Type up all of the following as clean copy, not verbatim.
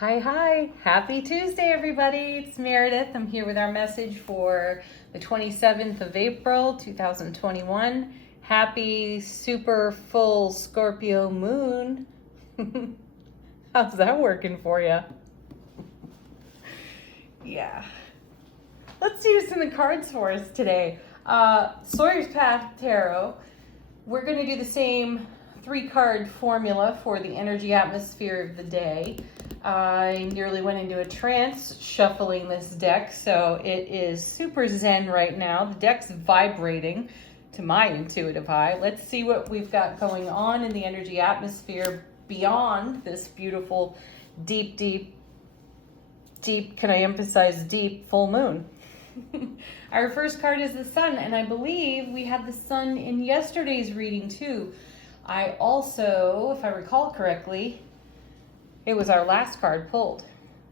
Hi. Happy Tuesday, everybody. It's Meredith. I'm here with our message for the 27th of April, 2021. Happy super full Scorpio moon. How's that working for you? Yeah. Let's do some of the cards for us today. Sawyer's Path Tarot. We're going to do the same 3-card formula for the energy atmosphere of the day. I nearly went into a trance shuffling this deck, so it is super zen right now. The deck's vibrating to my intuitive eye. Let's see what we've got going on in the energy atmosphere beyond this beautiful, deep, can I emphasize deep, full moon. Our first card is the sun, and I believe we had the sun in yesterday's reading too. I also, if I recall correctly, it was our last card pulled,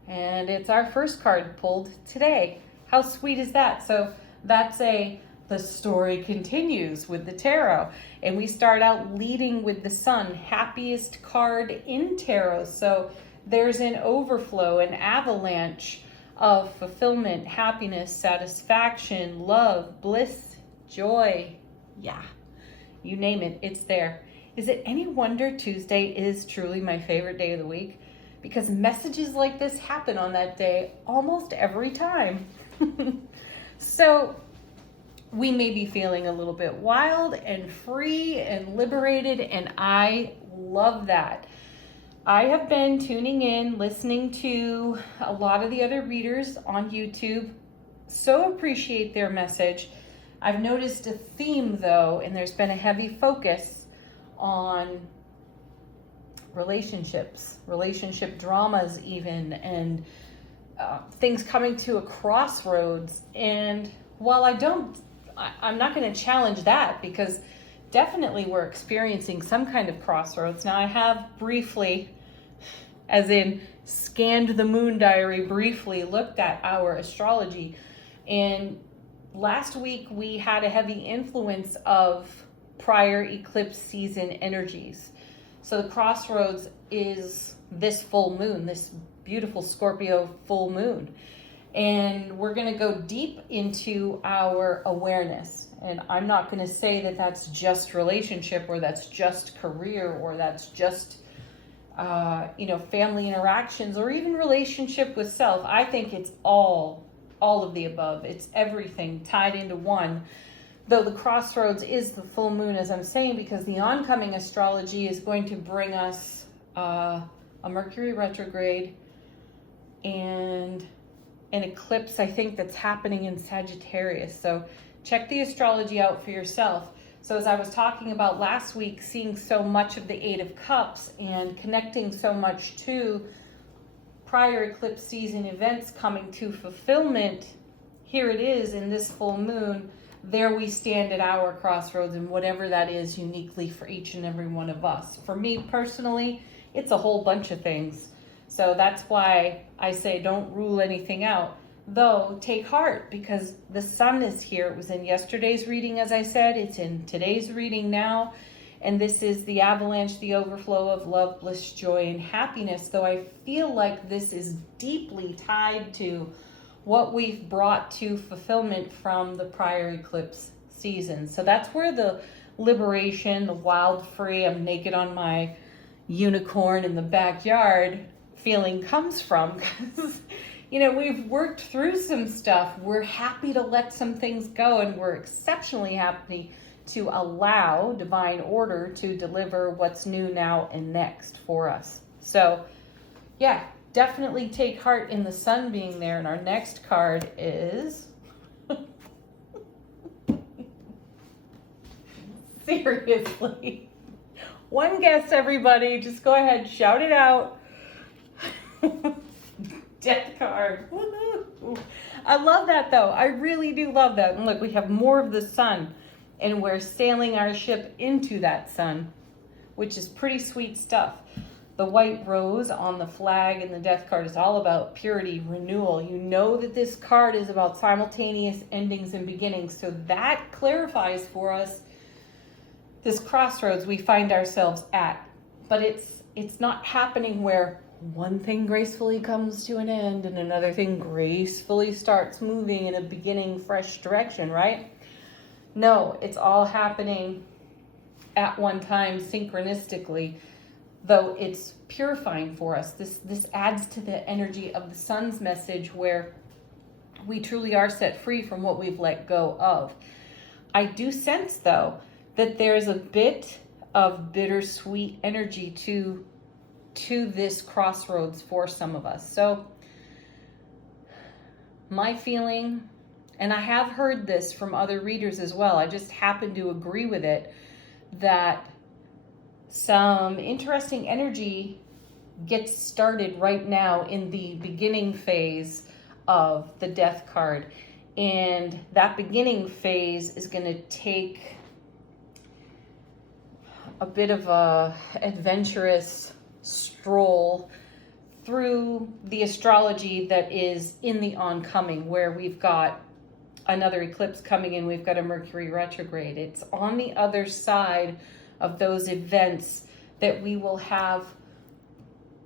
and it's our first card pulled today. How sweet is that? So that's the story continues with the tarot, and we start out leading with the sun, happiest card in tarot. So there's an overflow, an avalanche of fulfillment, happiness, satisfaction, love, bliss, joy. Yeah, you name it, it's there. Is it any wonder Tuesday is truly my favorite day of the week? Because messages like this happen on that day almost every time. So we may be feeling a little bit wild and free and liberated, and I love that. I have been tuning in, listening to a lot of the other readers on YouTube. So appreciate their message. I've noticed a theme though, and there's been a heavy focus on relationships, relationship dramas even, and things coming to a crossroads. And while I'm not going to challenge that, because definitely we're experiencing some kind of crossroads. Now I have briefly, as in scanned the moon diary, briefly looked at our astrology, and last week we had a heavy influence of prior eclipse season energies. So the crossroads is this full moon, this beautiful Scorpio full moon. And we're going to go deep into our awareness. And I'm not going to say that that's just relationship, or that's just career, or that's just, family interactions, or even relationship with self. I think it's all of the above. It's everything tied into one. Though the crossroads is the full moon, as I'm saying, because the oncoming astrology is going to bring us a Mercury retrograde and an eclipse, I think, that's happening in Sagittarius. So check the astrology out for yourself. So as I was talking about last week, seeing so much of the Eight of Cups and connecting so much to prior eclipse season events coming to fulfillment, here it is in this full moon. There we stand at our crossroads, and whatever that is uniquely for each and every one of us. For me personally, it's a whole bunch of things. So that's why I say don't rule anything out. Though, take heart, because the sun is here. It was in yesterday's reading, as I said. It's in today's reading now. And this is the avalanche, the overflow of love, bliss, joy, and happiness. Though I feel like this is deeply tied to what we've brought to fulfillment from the prior eclipse season. So that's where the liberation, the wild, free, I'm naked on my unicorn in the backyard feeling comes from. Because, we've worked through some stuff. We're happy to let some things go, and we're exceptionally happy to allow divine order to deliver what's new now and next for us. So, yeah. Definitely take heart in the sun being there. And our next card is seriously, one guess, everybody, just go ahead, shout it out. Death card. Woo-hoo. I love that though. I really do love that. And look, we have more of the sun, and we're sailing our ship into that sun, which is pretty sweet stuff. The white rose on the flag and the death card is all about purity, renewal. You know that this card is about simultaneous endings and beginnings. So that clarifies for us this crossroads we find ourselves at. But it's not happening where one thing gracefully comes to an end and another thing gracefully starts moving in a beginning fresh direction, right? No, it's all happening at one time synchronistically, though it's purifying for us. This adds to the energy of the sun's message, where we truly are set free from what we've let go of. I do sense, though, that there's a bit of bittersweet energy to this crossroads for some of us. So my feeling, and I have heard this from other readers as well, I just happen to agree with it, that some interesting energy gets started right now in the beginning phase of the Death card. And that beginning phase is going to take a bit of a adventurous stroll through the astrology that is in the oncoming, where we've got another eclipse coming in, we've got a Mercury retrograde. It's on the other side of those events that we will have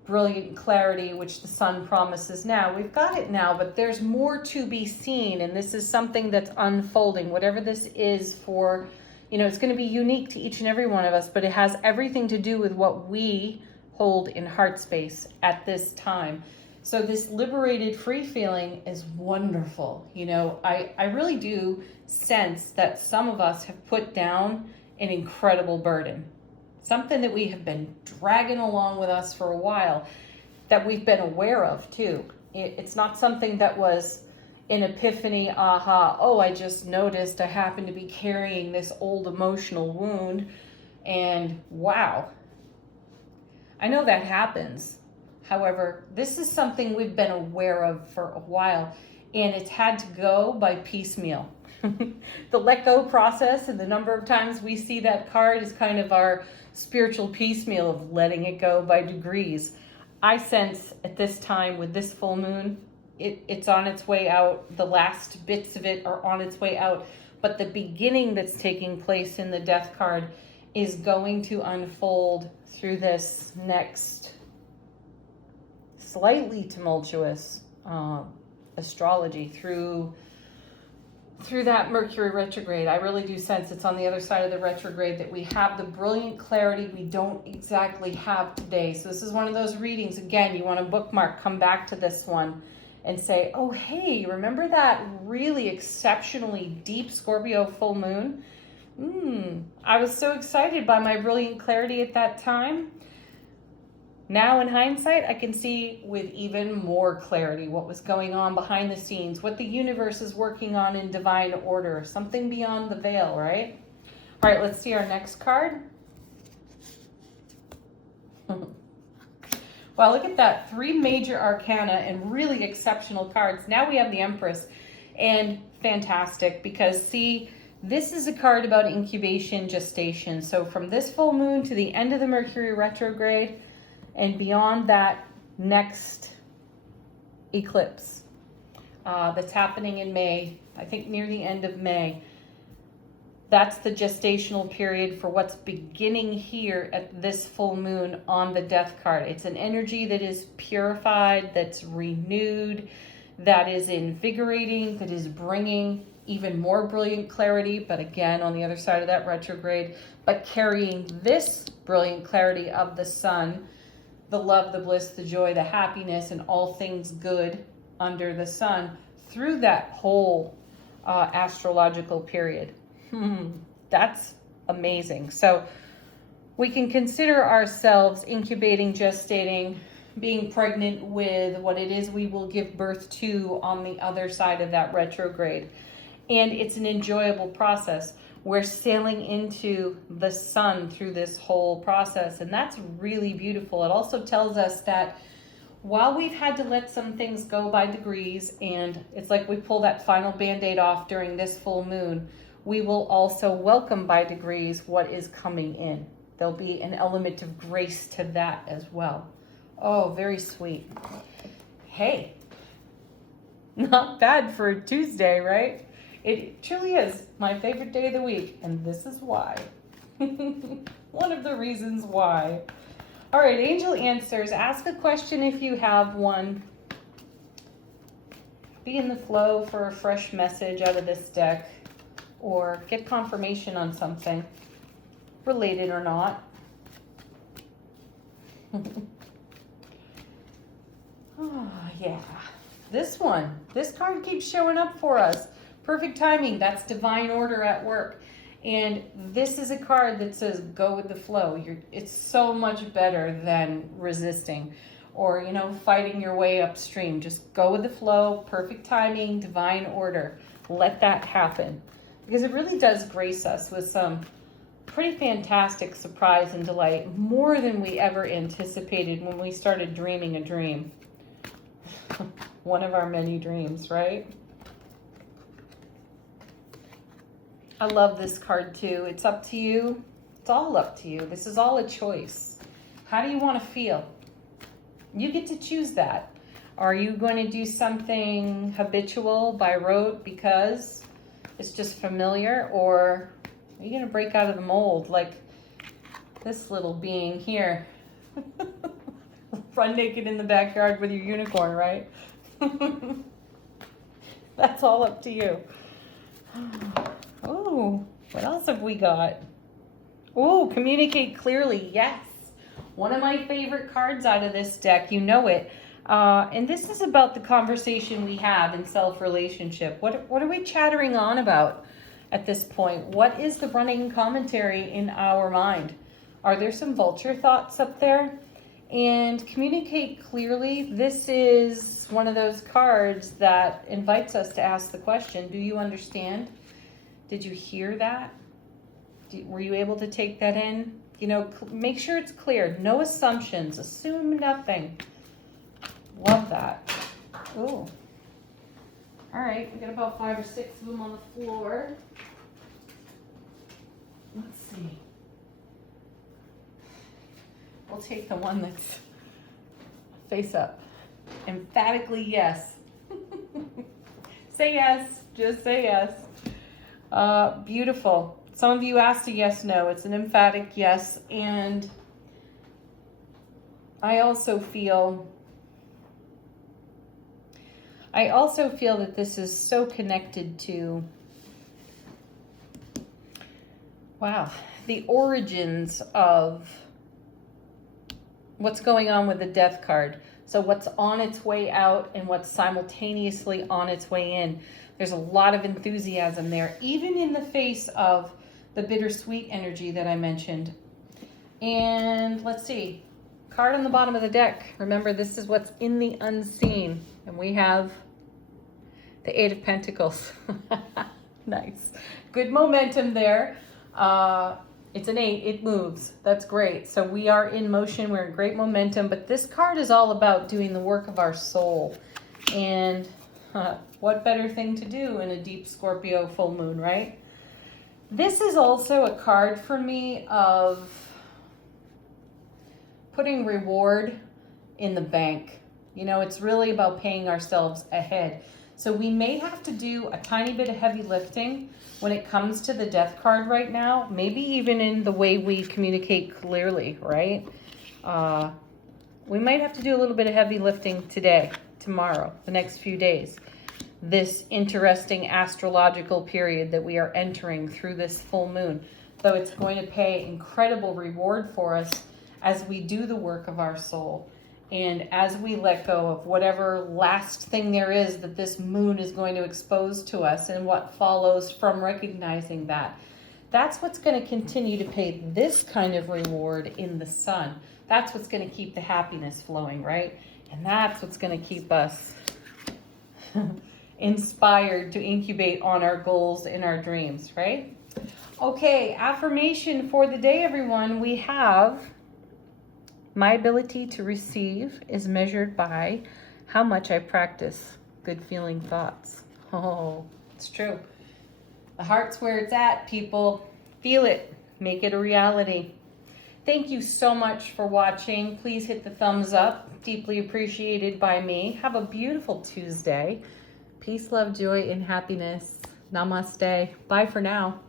brilliant clarity, which the sun promises now. We've got it now, but there's more to be seen, and this is something that's unfolding. Whatever this is for, it's going to be unique to each and every one of us, but it has everything to do with what we hold in heart space at this time. So this liberated, free feeling is wonderful. I really do sense that some of us have put down an incredible burden, something that we have been dragging along with us for a while, that we've been aware of too. It's not something that was an epiphany, aha, oh, I just noticed I happen to be carrying this old emotional wound, and wow. I know that happens. However, this is something we've been aware of for a while, and it's had to go by piecemeal. The let go process, and the number of times we see that card, is kind of our spiritual piecemeal of letting it go by degrees. I sense at this time with this full moon, it's on its way out. The last bits of it are on its way out, but the beginning that's taking place in the Death card is going to unfold through this next slightly tumultuous astrology, through that Mercury retrograde. I really do sense it's on the other side of the retrograde that we have the brilliant clarity we don't exactly have today. So this is one of those readings, again, you want to bookmark, come back to this one and say, oh, hey, remember that really exceptionally deep Scorpio full moon? I was so excited by my brilliant clarity at that time. Now in hindsight, I can see with even more clarity what was going on behind the scenes, what the universe is working on in divine order, something beyond the veil, right? All right, let's see our next card. Wow, look at that. 3 major arcana and really exceptional cards. Now we have the Empress, and fantastic, because see, this is a card about incubation, gestation. So from this full moon to the end of the Mercury retrograde, and beyond that next eclipse that's happening in May, I think near the end of May, that's the gestational period for what's beginning here at this full moon on the Death card. It's an energy that is purified, that's renewed, that is invigorating, that is bringing even more brilliant clarity, but again, on the other side of that retrograde, but carrying this brilliant clarity of the sun, the love, the bliss, the joy, the happiness, and all things good under the sun through that whole astrological period. That's amazing. So we can consider ourselves incubating, gestating, being pregnant with what it is we will give birth to on the other side of that retrograde. And it's an enjoyable process. We're sailing into the sun through this whole process, and that's really beautiful. It also tells us that while we've had to let some things go by degrees, and it's like we pull that final Band-Aid off during this full moon, we will also welcome by degrees what is coming in. There'll be an element of grace to that as well. Oh, very sweet. Hey, not bad for a Tuesday, right? It truly is my favorite day of the week, and this is why. One of the reasons why. All right, angel answers. Ask a question if you have one. Be in the flow for a fresh message out of this deck, or get confirmation on something, related or not. Oh, yeah. This card keeps showing up for us. Perfect timing. That's divine order at work. And this is a card that says go with the flow. It's so much better than resisting or, fighting your way upstream. Just go with the flow, perfect timing, divine order. Let that happen. Because it really does grace us with some pretty fantastic surprise and delight, more than we ever anticipated when we started dreaming a dream. One of our many dreams, right? I love this card too. It's up to you. It's all up to you. This is all a choice. How do you want to feel? You get to choose that. Are you going to do something habitual by rote because it's just familiar, or are you going to break out of the mold like this little being here? Run naked in the backyard with your unicorn, right? That's all up to you. Oh, what else have we got? Oh, communicate clearly. Yes. One of my favorite cards out of this deck. You know it. And this is about the conversation we have in self-relationship. What are we chattering on about at this point? What is the running commentary in our mind? Are there some vulture thoughts up there? And communicate clearly. This is one of those cards that invites us to ask the question, do you understand? Did you hear that? Were you able to take that in? Make sure it's clear. No assumptions. Assume nothing. Love that. Ooh. All right. We got about 5 or 6 of them on the floor. Let's see. We'll take the one that's face up. Emphatically yes. Say yes. Just say yes. Beautiful. Some of you asked a yes, no. It's an emphatic yes. And I also feel that this is so connected to, the origins of what's going on with the death card. So what's on its way out and what's simultaneously on its way in. There's a lot of enthusiasm there, even in the face of the bittersweet energy that I mentioned. And let's see, card on the bottom of the deck. Remember, this is what's in the unseen. And we have the 8 of Pentacles. Nice. Good momentum there. It's an 8, it moves. That's great. So we are in motion, we're in great momentum, but this card is all about doing the work of our soul. And what better thing to do in a deep Scorpio full moon, right? This is also a card for me of putting reward in the bank. It's really about paying ourselves ahead. So we may have to do a tiny bit of heavy lifting when it comes to the death card right now, maybe even in the way we communicate clearly, right? We might have to do a little bit of heavy lifting today, tomorrow, the next few days. This interesting astrological period that we are entering through this full moon. So it's going to pay incredible reward for us as we do the work of our soul. And as we let go of whatever last thing there is that this moon is going to expose to us and what follows from recognizing that, that's what's going to continue to pay this kind of reward in the sun. That's what's going to keep the happiness flowing, right? And that's what's going to keep us inspired to incubate on our goals and our dreams, right? Okay, affirmation for the day, everyone. We have: my ability to receive is measured by how much I practice good feeling thoughts. Oh, it's true. The heart's where it's at, people. Feel it. Make it a reality. Thank you so much for watching. Please hit the thumbs up. Deeply appreciated by me. Have a beautiful Tuesday. Peace, love, joy, and happiness. Namaste. Bye for now.